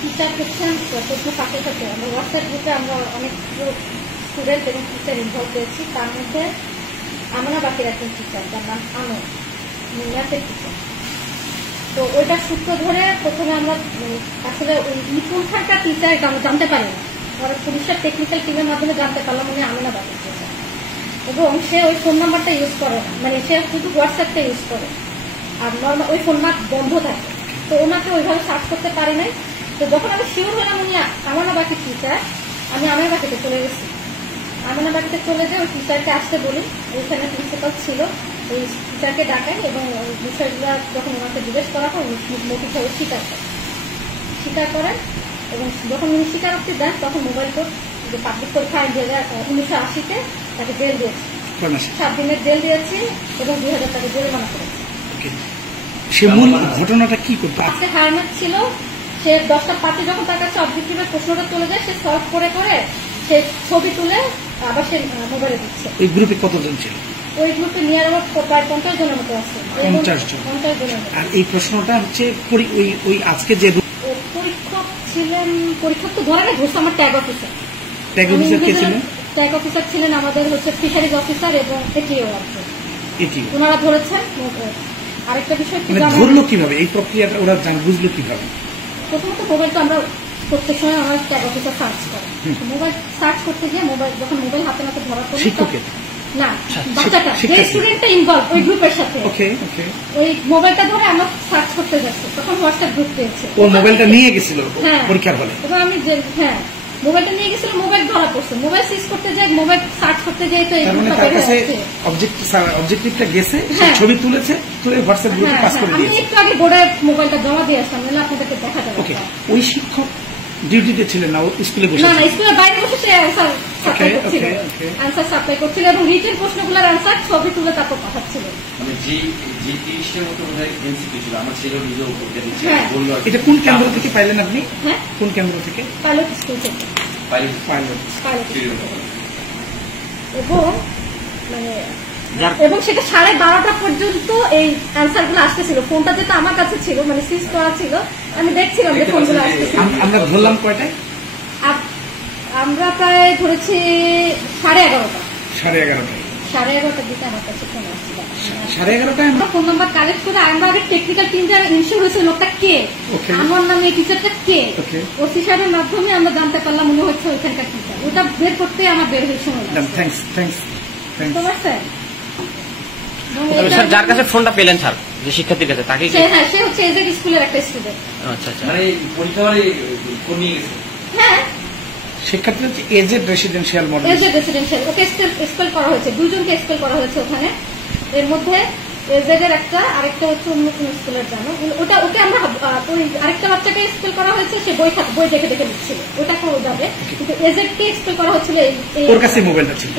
Teacher question প্রশ্ন ফাঁকে থাকে আমরা হোয়াটসঅ্যাপ গ্রুপে আমরা অনেক স্টুডেন্ট এবং টিচার ইনভলভ হয়েছি। তার মধ্যে আমরা বাকির একজন টিচার যার নাম আনন্দ ম্যাথের টিচার। তো ওইটার সূত্র ধরে প্রথমে আমরা আসলে ওই কোনখানকার টিচার জানতে পারি না, আমরা পুলিশের টেকনিক্যাল টিমের মাধ্যমে জানতে পারলাম উনি আমিনা বাকির টিচার, এবং সে ওই ফোন নাম্বারটা ইউজ করে না, মানে সে শুধু হোয়াটসঅ্যাপটা ইউজ করে আর নর্মাল ওই ফোন নাম্বার বন্ধ থাকে। তো ওনাকে ওইভাবে সার্চ করতে পারি নাই। তো যখন আমি শিওর হলাম উনি আমিনা বাকির টিচার, আমি আমিনা বাকিতে চলে গেছি। আমিনা বাকিতে চলে যাই, ওই টিচারকে আসতে বলি, ওইখানে প্রিন্সিপাল ছিল, ওই টিচারকে ডাকাই এবং ওই বিষয়গুলো যখন ওনাকে জিজ্ঞেস করা হয় উনি মৌখিক হয়ে স্বীকার করেন। এবং যখন উনি স্বীকারোক্তি দেন তখন মোবাইল কোর্ট যে পাবলিক পরীক্ষা 1980-তে তাকে জেল দিয়েছে, 7 দিনের জেল দিয়েছি এবং 2000 টাকা জরিমানা করেছে। সে মূল ঘটনাটা কি করতো? পাশে হারমেট ছিল, সে 10টা পার্টি যখন তার কাছে অবজেক্টিভের প্রশ্নটা চলে যায় সে সলভ করে সে ছবি তুলে আবার সে মোবাইলে দিচ্ছে। ওই গ্রুপে কতজন ছিল? ওই গ্রুপে নিয়ার অ্যাবাউট প্রায় 50 জনের মতো আছে। 50 জন। আর এই প্রশ্নটা হচ্ছে ওই আজকে যে পরীক্ষক ছিলেন, পরীক্ষক তো ধরে ঘুরছে আমার ট্যাগ অফিসার। কে ছিলেন? ট্যাগ অফিসার ছিলেন আমাদের হচ্ছে ফিশারিজ অফিসার এবং এটিও আছে, ওনারা ধরেছেন। আরেকটা বিষয় ধরলো কিভাবে, এই প্রক্রিয়াটা ওরা বুঝলো কিভাবে? প্রথমত মোবাইল তো আমরা প্রত্যেক সময় আমার ট্যাগ অফিসার সার্চ করে, মোবাইল সার্চ করতে গিয়ে যখন মোবাইল হাতে নাতে ধরা পড়ে শিক্ষকের না বাচ্চাটা যে স্টুডেন্টটা ইনভলভ ওই গ্রুপের সাথে ওই মোবাইলটা ধরে আমরা সার্চ করতে যাচ্ছি, তখন হোয়াটসঅ্যাপ গ্রুপ পেয়েছে। ও মোবাইলটা নিয়ে গেছিল পরীক্ষার হলে, এবং আমি মোবাইলটা নিয়ে গেছিল, মোবাইল ধরা পড়ছে, মোবাইল সিজ করতে যাই, মোবাইল সার্চ করতে যাই, তো অবজেক্টিভটা গেছে, ছবি তুলেছে, তুলে হোয়াটসঅ্যাপ গ্রুপে পাস করে দিয়েছে। আমি একটু আগে বোর্ডের মোবাইলটা জমা দিয়ে আসলাম, নাহলে আপনাদেরকে দেখা যাবে। ওকে, ওই শিক্ষক ডিউটিতে ছিলেন না, ও স্কুলে বসে? না, স্কুলের বাইরে বসে সে অ্যান্সার সাপ্লাই করছিল এবং রিটেন প্রশ্নগুলোর অ্যান্সার ছবি তুলে তারপর পাঠাচ্ছিল। এটা কোন কেন্দ্র থেকে পাইলেন আপনি? কোন কেন্দ্র থেকে? পাইলট স্কুল থেকে। এবং সেটা 12:30 পর্যন্ত এই অ্যান্সার গুলো আসতেছিল। ফোনটা যেটা আমার কাছে ছিল, মানে সিজ করা ছিল, আমি দেখছিলাম যে ফোনগুলো আসতেছিল। আমরা ধরলাম কয়টায়? আমরা প্রায় ধরেছি 11:30। 11:30 দিকে আমার কাছে ফোন আসছিল। 11:30 আমরা ফোন নাম্বার কালেক্ট করে আমরা আগে টেকনিক্যাল টিম যারা ইনশিওর হয়েছে লোকটা কে, আমার নামে এই টিচারটা কে, ওসি সাহেবের মাধ্যমে আমরা জানতে পারলাম মনে হচ্ছে ওইখানকার টিচার। ওটা বের করতে আমার বের হয়ে সময় যার কাছে ফোনটা পেলেন স্যার, যে শিক্ষার্থীর কাছে, তাকে সে হচ্ছে এজেড স্কুলের একটা স্টুডেন্ট। আচ্ছা, মানে পরীক্ষা হলে নিয়ে গেছে। হ্যাঁ, শিক্ষার্থী হচ্ছে AZ residential model. AZ residential, okay spell করা হয়েছে, দুজনকে স্পেল করা হয়েছে ওখানে। এর মধ্যে এজেড এর একটা, আরেকটা হচ্ছে অন্য কোন স্কুলের জানো, ওকে আমরা ওই আরেকটা বাচ্চাকে স্পেল করা হয়েছে, সে বই দেখে লিখছিল, ওটা কেউ যাবে, কিন্তু এজেড কে স্পেল করা হচ্ছিল ওর কাছে মোবাইলটা ছিল।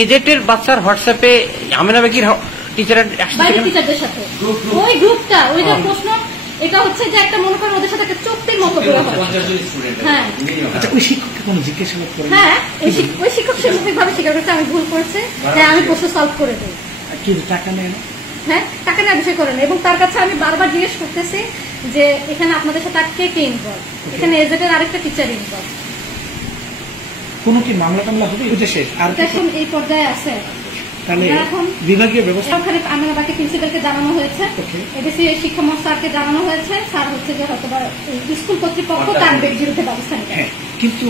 এজেড এর বাচ্চার হোয়াটসঅ্যাপে আমিনা বাকির টিচারের টিচারদের সাথে ওই গ্রুপটা, ওই যে প্রশ্ন, এটা হচ্ছে যে একটা মনে করেন ওদের সাথে একটা চুক্তির মতো করে হয়। হ্যাঁ, ওই শিক্ষককে কোনো জিজ্ঞাসাবাদ করে? হ্যাঁ, ওই শিক্ষক স্বাভাবিকভাবে স্বীকার করছে আমি ভুল করছে, হ্যাঁ আমি প্রশ্ন সলভ করে দিই। কিন্তু টাকা নেয় না? হ্যাঁ, টাকা নেওয়া বিষয় করে না। এবং তার কাছে আমি বারবার জিজ্ঞেস করতেছি যে এখানে আপনাদের সাথে আর কে ইনভলভ, এখানে এজেডের আরেকটা টিচার ইনভলভ। কোনো কি মামলা টামলা হবে? এটা শেষ, আর এই পর্যায়ে আছে। তাহলে বিভাগীয় ব্যবস্থা ওখানে আমরা বাকি প্রিন্সিপালকে জানানো হয়েছে, এডিসি শিক্ষা স্যারকে জানানো হয়েছে, স্যার হচ্ছে যে হয়তো স্কুল কর্তৃপক্ষ তার বিরুদ্ধে ব্যবস্থা নেবে। কিন্তু